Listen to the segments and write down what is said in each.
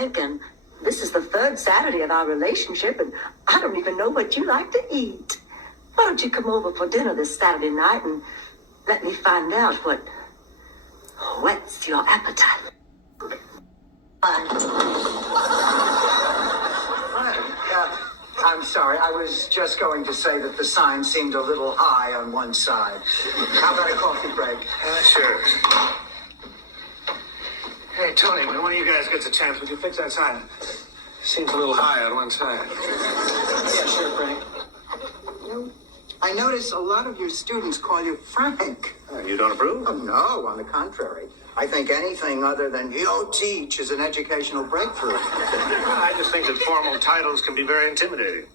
Frank, and this is the third Saturday of our relationship, and I don't even know what you like to eat. Why don't you come over for dinner this Saturday night and let me find out what whets your appetite? I'm sorry, I was just going to say that the sign seemed a little high on one side. How about a coffee break? Sure. Hey, Tony, when one of you guys gets a chance, would you fix that sign? Seems a little high on one side. Yeah, sure, Frank. I notice a lot of your students call you Frank. You don't approve? Oh, no, on the contrary. I think anything other than "yo teach" is an educational breakthrough. I just think that formal titles can be very intimidating.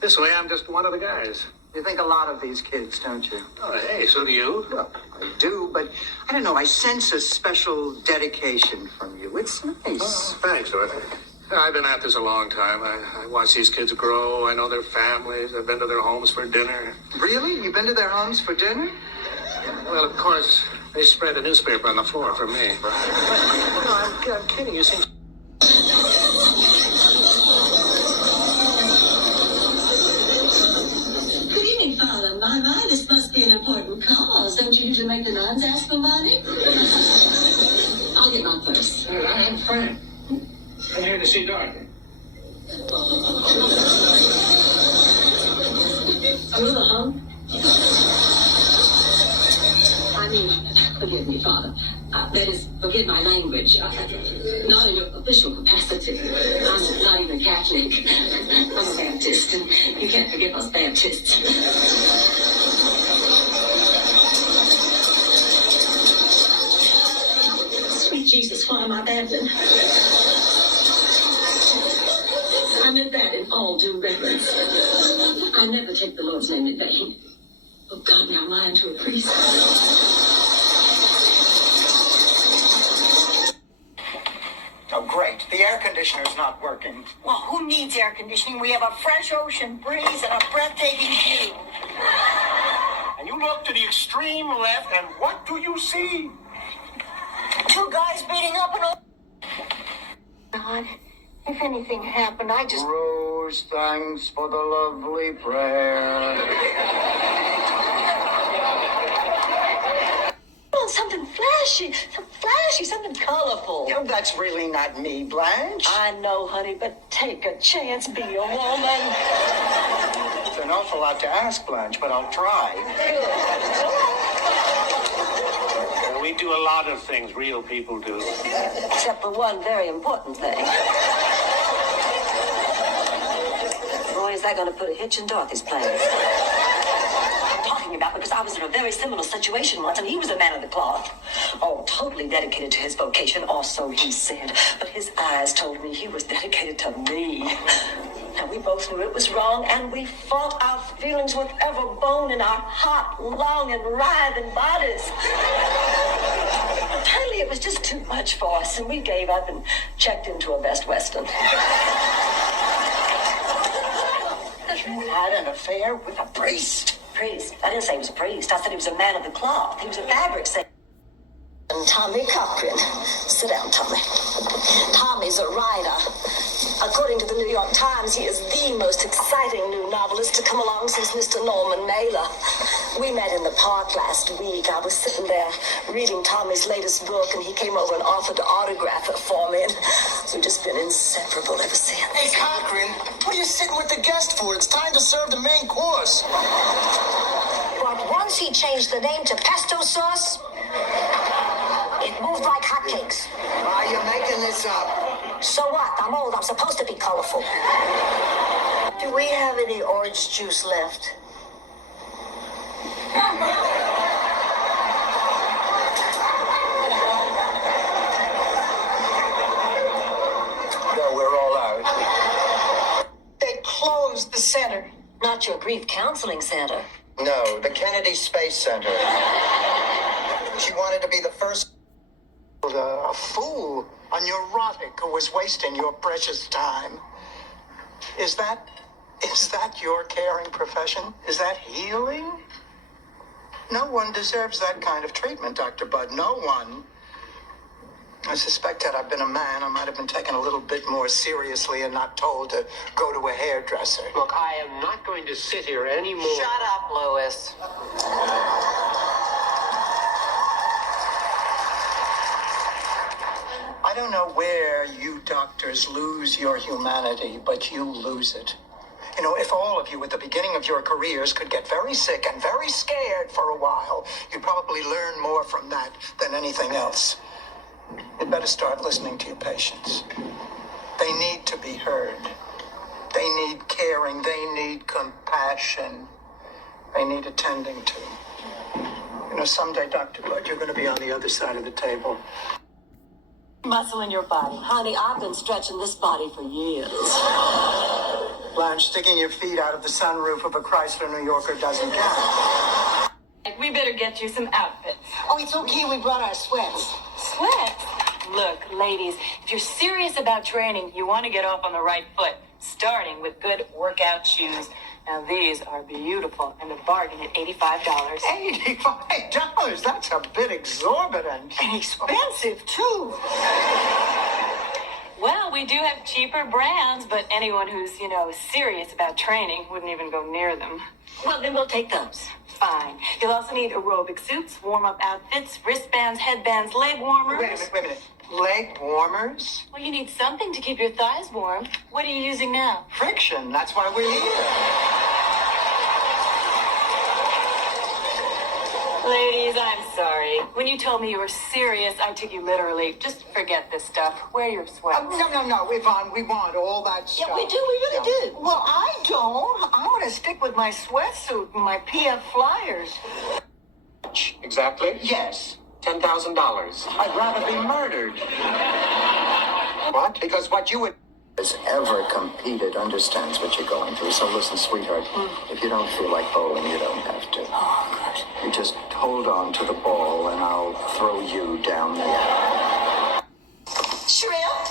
This way, I'm just one of the guys. You think a lot of these kids, don't you? Oh, hey, so do you? Well, I do, but I don't know. I sense a special dedication from you. It's nice. Oh, thanks, Dorothy. I've been at this a long time. I watch these kids grow. I know their families. I've been to their homes for dinner. Really? You've been to their homes for dinner? Well, of course, they spread a newspaper on the floor for me. No, I'm kidding. You seem... Good evening, Father. My, this must be an important cause. Don't you usually make the nuns ask for money? I'll get mine first. I'm Frank. I'm here to see Dorothy. Move home. I mean, forgive me, Father. That is, forgive my language. Not in your official capacity. I'm not even Catholic. I'm a Baptist, and you can't forgive us Baptists. Sweet Jesus, why am I babbling? I meant that in all due reverence. I never take the Lord's name in vain. Oh, God, now I'm lying to a priest. Oh, great. The air conditioner's not working. Well, who needs air conditioning? We have a fresh ocean breeze and a breathtaking view. And you look to the extreme left, and what do you see? Two guys beating up an old... God, if anything happened, I just... Rose, thanks for the lovely prayer. Something flashy, something colorful. Oh, that's really not me, Blanche. I know, honey, but take a chance, be a woman. It's an awful lot to ask, Blanche, but I'll try. We do a lot of things real people do. Except for one very important thing. Boy, is that going to put a hitch in Dorothy's plans. About because I was in a very similar situation once, and he was a man of the cloth. Oh, totally dedicated to his vocation, or so he said. But his eyes told me he was dedicated to me. Now, we both knew it was wrong, and we fought our feelings with every bone in our hot, long, and writhing bodies. Finally, it was just too much for us, and we gave up and checked into a Best Western. You had an affair with a priest? Priest. I didn't say he was a priest. I said he was a man of the cloth. He was a fabric salesman. Tommy Cochran. Sit down, Tommy. Tommy's a writer. According to the New York Times, he is the most exciting new novelist to come along since Mr. Norman Mailer. We met in the park last week. I was sitting there reading Tommy's latest book, and he came over and offered to autograph it for me. And we've just been inseparable ever since. Hey, Cochran, what are you sitting with the guest for? It's time to serve the main course. But once he changed the name to pesto sauce, it moved like hotcakes. Why are you making this up? So what? I'm old. I'm supposed to be colorful. Do we have any orange juice left? No, we're all out. They closed the center. Not your grief counseling center. No, the Kennedy Space Center. She wanted to be the first... A fool, a neurotic who was wasting your precious time. Is that your caring profession? Is that healing? No one deserves that kind of treatment, Dr. Budd. No one. I suspect had I been a man, I might have been taken a little bit more seriously and not told to go to a hairdresser. Look, I am not going to sit here anymore. Shut up, Louis. I don't know where you doctors lose your humanity, but you lose it. You know, if all of you at the beginning of your careers could get very sick and very scared for a while, you'd probably learn more from that than anything else. You'd better start listening to your patients. They need to be heard. They need caring. They need compassion. They need attending to. You know, someday, Dr. Blood, you're going to be on the other side of the table. Muscle in your body. Honey, I've been stretching this body for years. Blanche, sticking your feet out of the sunroof of a Chrysler New Yorker doesn't count. We better get you some outfits. Oh, it's okay. We brought our sweats. Sweats? Look, ladies, if you're serious about training, you want to get off on the right foot, starting with good workout shoes. Now, these are beautiful and a bargain at $85. $85? That's a bit exorbitant. And expensive, too. Well, we do have cheaper brands, but anyone who's, serious about training wouldn't even go near them. Well, then we'll take those. Fine. You'll also need aerobic suits, warm-up outfits, wristbands, headbands, leg warmers. Wait a minute. Leg warmers? Well, you need something to keep your thighs warm. What are you using now? Friction. That's why we're here. Ladies, I'm sorry. When you told me you were serious, I took you literally. Just forget this stuff. Wear your sweats. No, Yvonne, we want all that stuff. Yeah, we do. We really do. Well, I don't. I'm going to stick with my sweatsuit and my PF flyers. Exactly? Yes. $10,000. I'd rather be murdered. What? Because what you would... has ever competed understands what you're going through. So listen, sweetheart, if you don't feel like bowling, you don't have to. Oh, gosh. You just hold on to the ball and I'll throw you down there. Shrimp.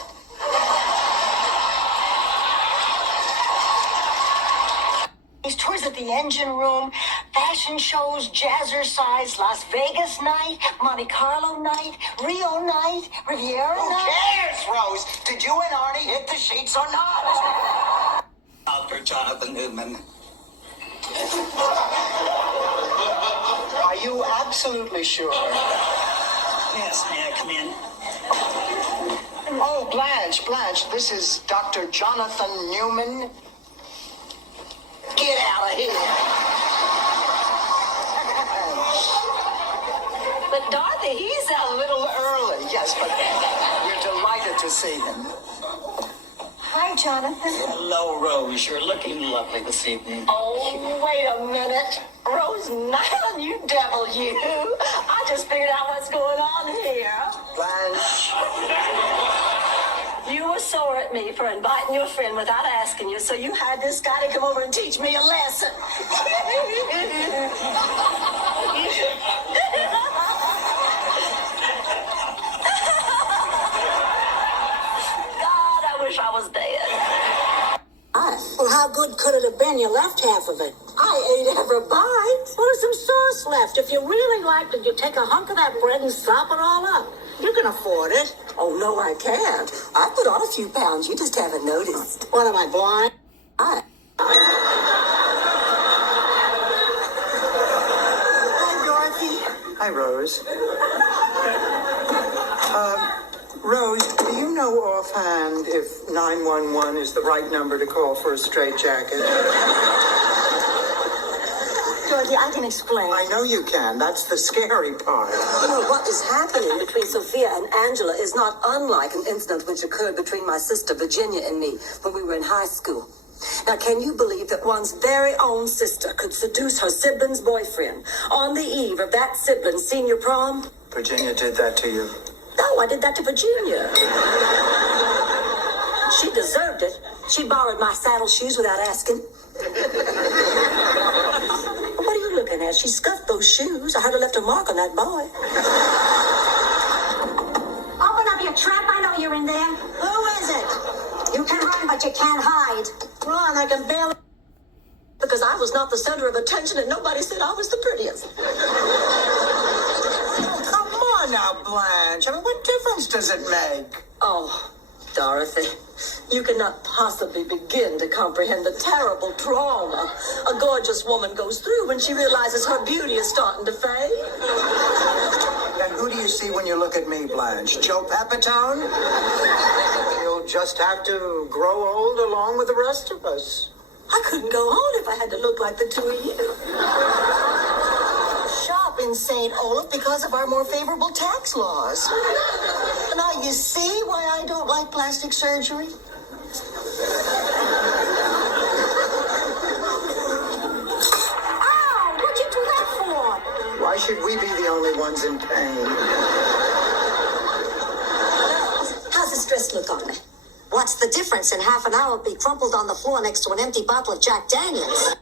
These tours at the engine room, fashion shows, jazzercise, Las Vegas night, Monte Carlo night, Rio night, Riviera Who night. cares, Rose? Did you and Arnie hit the sheets or not? Dr. Jonathan Newman. Are you absolutely sure? Yes, may I come in? Oh, Blanche, this is Dr. Jonathan Newman. Get out of here. But Dorothy, he's A little early, yes, but we're delighted to see him. Hi, Jonathan. Hello, Rose. You're looking lovely this evening. Oh, wait a minute. Rose Nylon, you devil, you. I just figured out what's going on here. Blanche. You were sore at me for inviting your friend without asking you, so you hired this guy to come over and teach me a lesson. God, I wish I was dead. Well, how good could it have been? You left half of it. I ate every bite. Well, there's some sauce left. If you really liked it, you take a hunk of that bread and sop it all up. You can afford it. Oh, no, I can't. I put on a few pounds. You just haven't noticed. What am I, blind? I... Hi, Dorothy. Hi, Rose. Rose, do you know offhand if 911 is the right number to call for a straitjacket? Dorothy, I can explain. I know you can. That's the scary part. You know, what is happening between Sophia and Angela is not unlike an incident which occurred between my sister Virginia and me when we were in high school. Now, can you believe that one's very own sister could seduce her sibling's boyfriend on the eve of that sibling's senior prom? Virginia did that to you. No, I did that to Virginia. She deserved it. She borrowed my saddle shoes without asking. What are you looking at? She scuffed those shoes. I heard her left a mark on that boy. Open up your trap. I know you're in there. Who is it? You can run, but you can't hide. Run, I can barely... Because I was not the center of attention and nobody said I was the prettiest. Oh, come on, on now, Blanche. I mean, what difference does it make? Oh, Dorothy, you cannot possibly begin to comprehend the terrible trauma a gorgeous woman goes through when she realizes her beauty is starting to fade. And who do you see when you look at me, Blanche? Joe Papatone? You'll just have to grow old along with the rest of us. I couldn't go on if I had to look like the two of you. Shop in St. Olaf because of our more favorable tax laws. Now you see why I don't like plastic surgery? Ow! What'd you do that for? Why should we be the only ones in pain? How's this dress look on me? What's the difference? In half an hour, be crumpled on the floor next to an empty bottle of Jack Daniels.